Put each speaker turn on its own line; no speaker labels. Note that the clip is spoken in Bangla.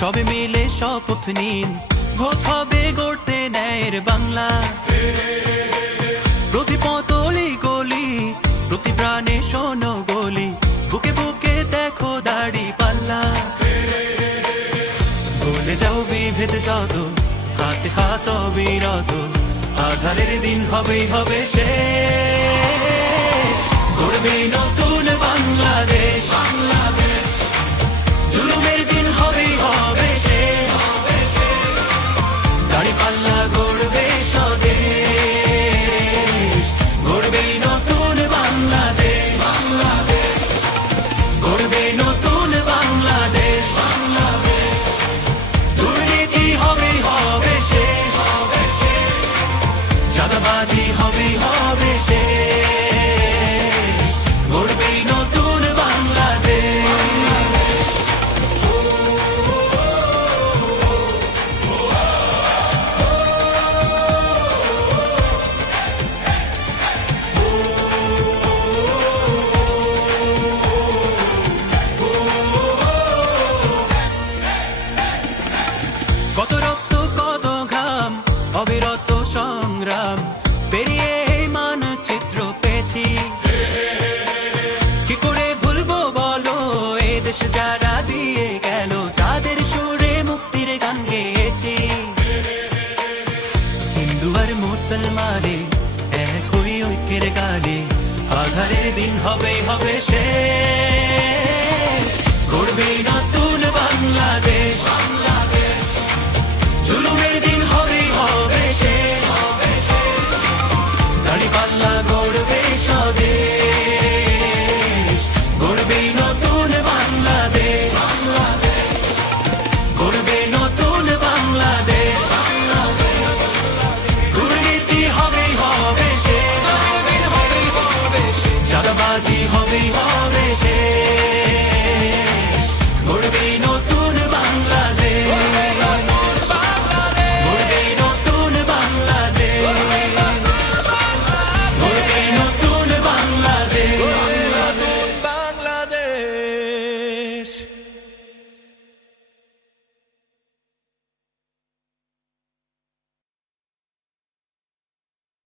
সবে মিলে শপথ নিন। ভোট হবে গড়তে ন্যায়ের বাংলা। প্রতি গলি, প্রতি প্রাণে শোনো গলি। বুকে বুকে দেখো দাড়ি পাল্লা। ভুলে যাও বিভেদ যত, হাতে হাত বিরত আধারের দিন হবেই হবে শেষ। গড়বে নতুন হবে হবে শেষ মুসলমানে এক হই ঐক্যের গানে। আধারের দিন হবে হবে শেষ হবে শেষ